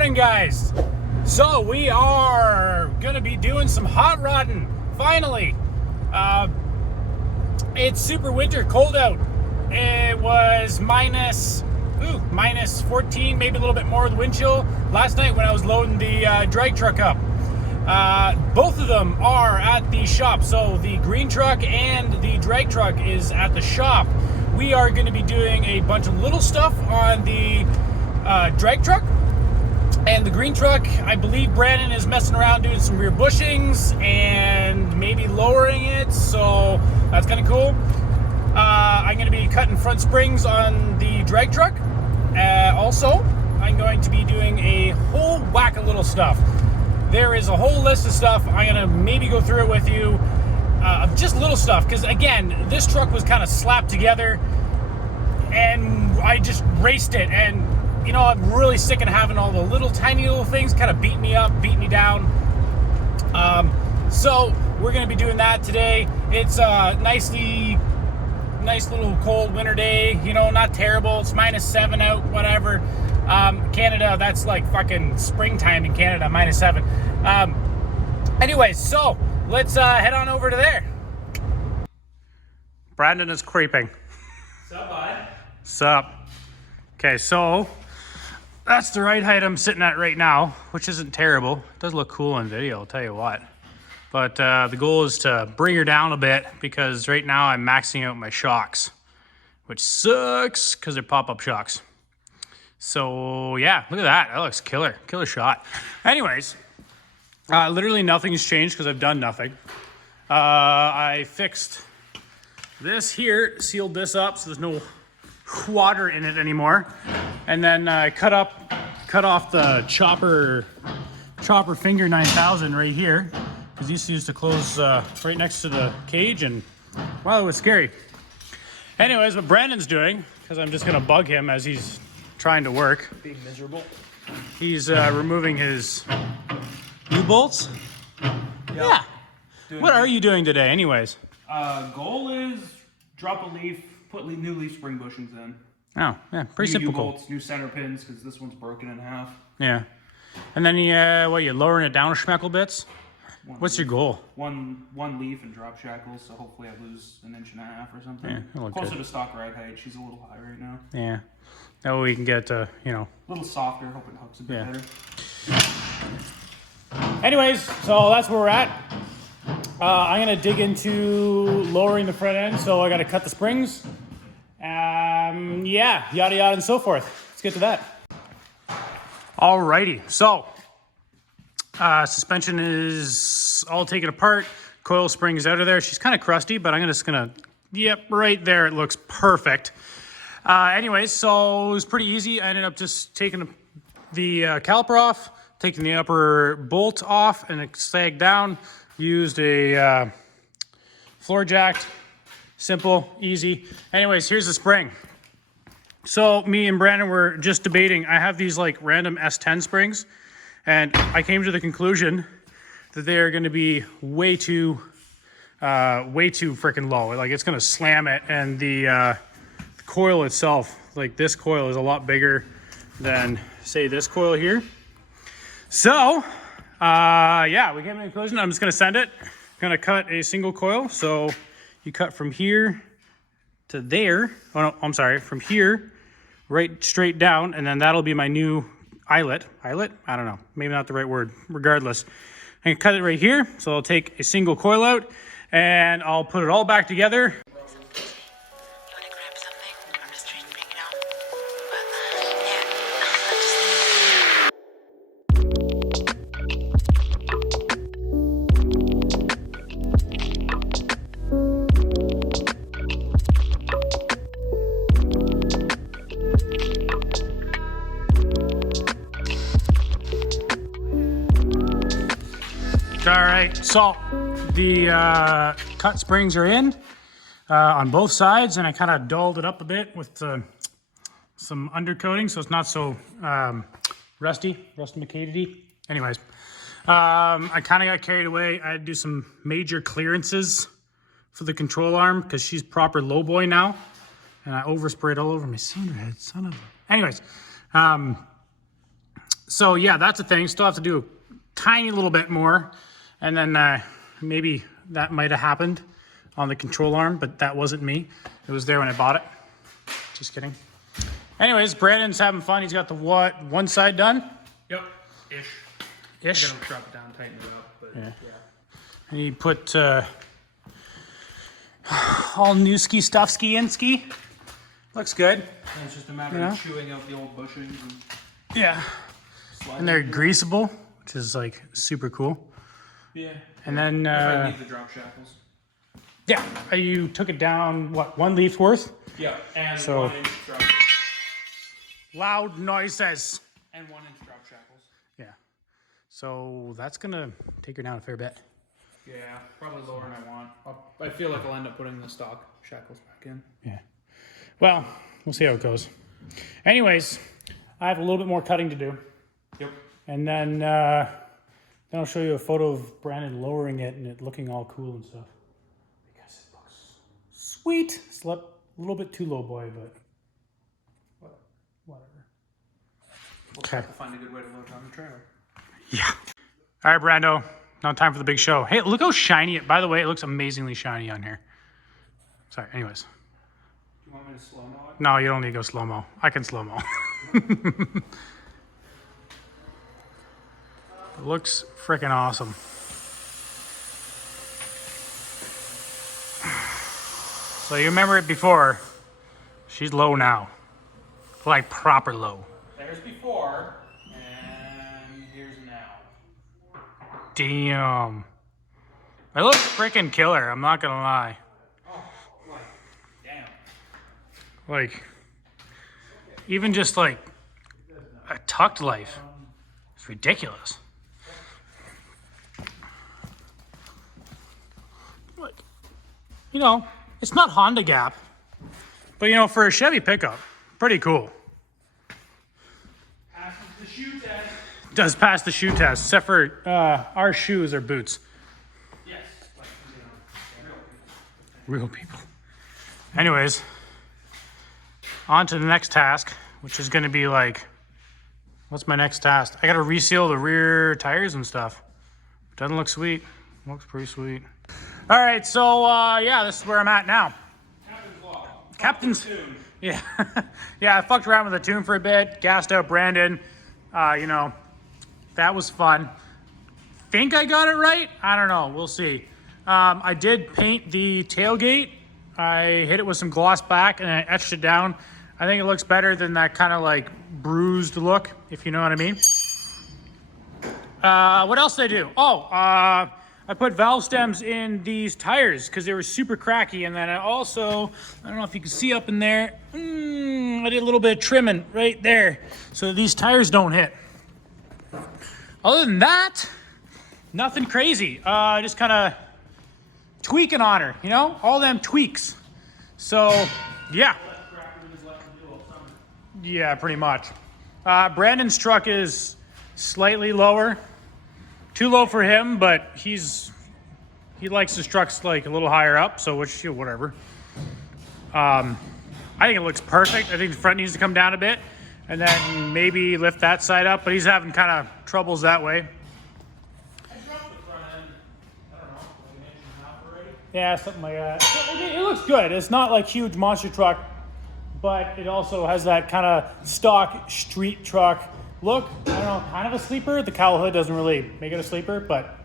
morning, guys. So we are gonna be doing some hot rodding finally. It's super winter, cold out. It was minus 14, maybe a little bit more with wind chill last night when I was loading the drag truck up. Both of them are at the shop. So the green truck and the drag truck is at the shop. We are going to be doing a bunch of little stuff on the drag truck. And the green truck, I believe Brandon is messing around doing some rear bushings and maybe lowering it, so that's kind of cool. I'm going to be cutting front springs on the drag truck. Also, I'm going to be doing a whole whack of little stuff. There is a whole list of stuff. I'm going to maybe go through it with you of just little stuff, because again, this truck was kind of slapped together and I just raced it, and you know, I'm really sick of having all the little tiny little things kind of beat me up, beat me down. So we're going to be doing that today. It's a nice little cold winter day, you know, not terrible. It's -7 out, whatever. Canada, that's like fucking springtime in Canada, -7. Anyways, so let's head on over to there. Brandon is creeping. Sup, bud? Sup. Okay, so that's the ride height I'm sitting at right now, which isn't terrible. It does look cool on video, I'll tell you what. But the goal is to bring her down a bit, because right now I'm maxing out my shocks, which sucks because they're pop-up shocks. So yeah, look at that. That looks killer. Killer shot. Anyways, literally nothing's changed because I've done nothing. I fixed this here, sealed this up so there's no water in it anymore. And then I cut off the chopper finger 9000 right here, because these used to close right next to the cage, and wow, it was scary. Anyways, what Brandon's doing, because I'm just gonna bug him as he's trying to work. Being miserable. He's removing his U-bolts. Yeah. What are you doing today anyways? Goal is drop a leaf, put new leaf spring bushings in. Oh, yeah, pretty simple goal. U-bolts, new center pins, because this one's broken in half. Yeah. And then you lowering it down a schmeckle bits? What's your goal? One leaf and drop shackles, so hopefully I lose 1.5 inches or something. Yeah, closer to stock ride height. She's a little high right now. Yeah. That way we can get, you know. A little softer, hope it hooks a bit better. Anyways, so that's where we're at. I'm going to dig into lowering the front end, so I got to cut the springs. Yeah, yada yada and so forth. Let's get to that. Alrighty, so suspension is all taken apart. Coil spring is out of there. She's kind of crusty, but I'm just gonna, yep, right there. It looks perfect. Anyways, so it was pretty easy. I ended up just taking the caliper off, taking the upper bolt off, and it sagged down. Used a floor jacked. Simple, easy. Anyways, here's the spring. So me and Brandon were just debating. I have these like random S10 springs, and I came to the conclusion that they are going to be way too freaking low. Like it's going to slam it, and the coil itself, like this coil is a lot bigger than say this coil here. So yeah, we came to the conclusion. I'm just going to send it. I'm going to cut a single coil. So you cut from here to there. Oh no, I'm sorry, from here right straight down, and then that'll be my new eyelet. Eyelet? I don't know. Maybe not the right word. Regardless, I can cut it right here. So I'll take a single coil out and I'll put it all back together. All right, so the cut springs are in on both sides, and I kind of dulled it up a bit with some undercoating, so it's not so rusty McCady. Anyways, I kind of got carried away. I had to do some major clearances for the control arm because she's proper low boy now, and I oversprayed all over my cylinder head, son of a... Anyways, So yeah, that's a thing. Still have to do a tiny little bit more. And then maybe that might have happened on the control arm, but that wasn't me. It was there when I bought it. Just kidding. Anyways, Brandon's having fun. He's got the one side done? Yep. Ish. I'm gonna drop it down, tighten it up, but yeah. And he put all new ski stuff, ski. Looks good. And it's just a matter of chewing out the old bushings. Yeah. And they're greasable, which is like super cool. Yeah. And then I need the drop shackles. Yeah, you took it down, what, 1 leaf worth? Yeah, and so, 1 inch drop. Loud noises. And 1 inch drop shackles. Yeah. So that's gonna take her down a fair bit. Yeah, probably lower than I want. I feel like I'll end up putting the stock shackles back in. Yeah. Well, we'll see how it goes. Anyways, I have a little bit more cutting to do. Yep. And then I'll show you a photo of Brandon lowering it and it looking all cool and stuff. Because it looks sweet. Slept a little bit too low, boy, but whatever. We'll have to find a good way to load it on the trailer. Yeah. All right, Brando. Now time for the big show. Hey, look how shiny it. By the way, it looks amazingly shiny on here. Sorry. Anyways. Do you want me to slow-mo it? No, you don't need to go slow-mo. I can slow-mo. It looks freaking awesome. So you remember it before. She's low now. Like proper low. There's before, and here's now. Damn. It looks freaking killer, I'm not gonna lie. Oh, like, damn. Like, even just like a tucked life. It's ridiculous. Like, you know, it's not Honda Gap, but you know, for a Chevy pickup, pretty cool. Passes the shoe test. Does pass the shoe test, except for our shoes or boots. Yes, but, you know, Real people. Anyways, on to the next task, which is going to be like, what's my next task? I got to reseal the rear tires and stuff. Doesn't look sweet. Looks pretty sweet. All right, so yeah, this is where I'm at now. Captain's. Yeah, yeah. I fucked around with the tune for a bit, gassed out Brandon. You know, that was fun. Think I got it right? I don't know. We'll see. I did paint the tailgate. I hit it with some gloss back and I etched it down. I think it looks better than that kind of like bruised look, if you know what I mean. What else did I do? Oh, I put valve stems in these tires because they were super cracky. And then I also, I don't know if you can see up in there, I did a little bit of trimming right there so these tires don't hit. Other than that, nothing crazy. Just kind of tweaking on her, you know? All them tweaks. So, yeah. Yeah, pretty much. Brandon's truck is slightly lower. Too low for him, but he likes his trucks like a little higher up, so which, whatever. I think it looks perfect. I think the front needs to come down a bit and then maybe lift that side up, but he's having kind of troubles that way. I dropped the front end, I don't know, like an inch and a half already. Yeah, something like that. So it looks good. It's not like huge monster truck, but it also has that kind of stock street truck look. I don't know, kind of a sleeper. The cowl hood doesn't really make it a sleeper, but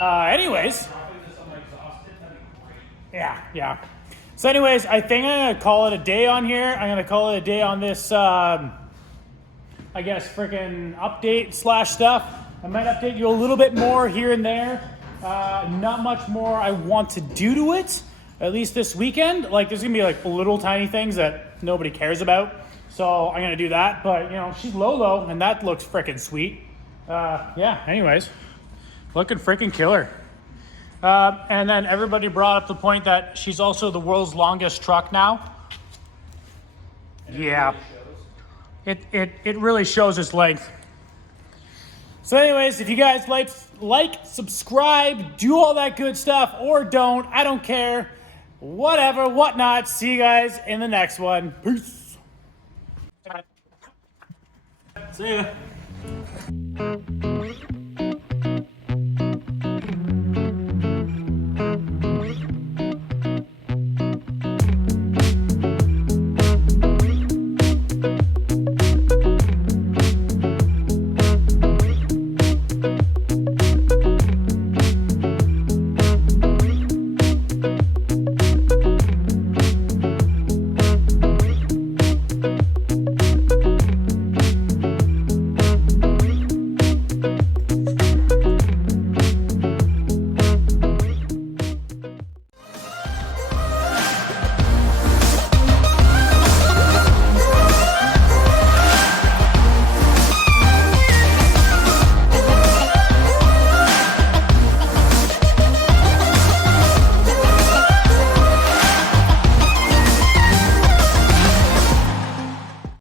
anyways. Yeah. So anyways, I think I'm going to call it a day on here. I'm going to call it a day on this, I guess, freaking update / stuff. I might update you a little bit more here and there. Not much more I want to do to it, at least this weekend. Like, there's going to be like little tiny things that nobody cares about. So I'm going to do that. But, you know, she's low, and that looks freaking sweet. Yeah, anyways. Looking freaking killer. And then everybody brought up the point that she's also the world's longest truck now. Yeah. It really shows its length. So anyways, if you guys like, subscribe, do all that good stuff, or don't, I don't care. Whatever, whatnot. See you guys in the next one. Peace. See ya.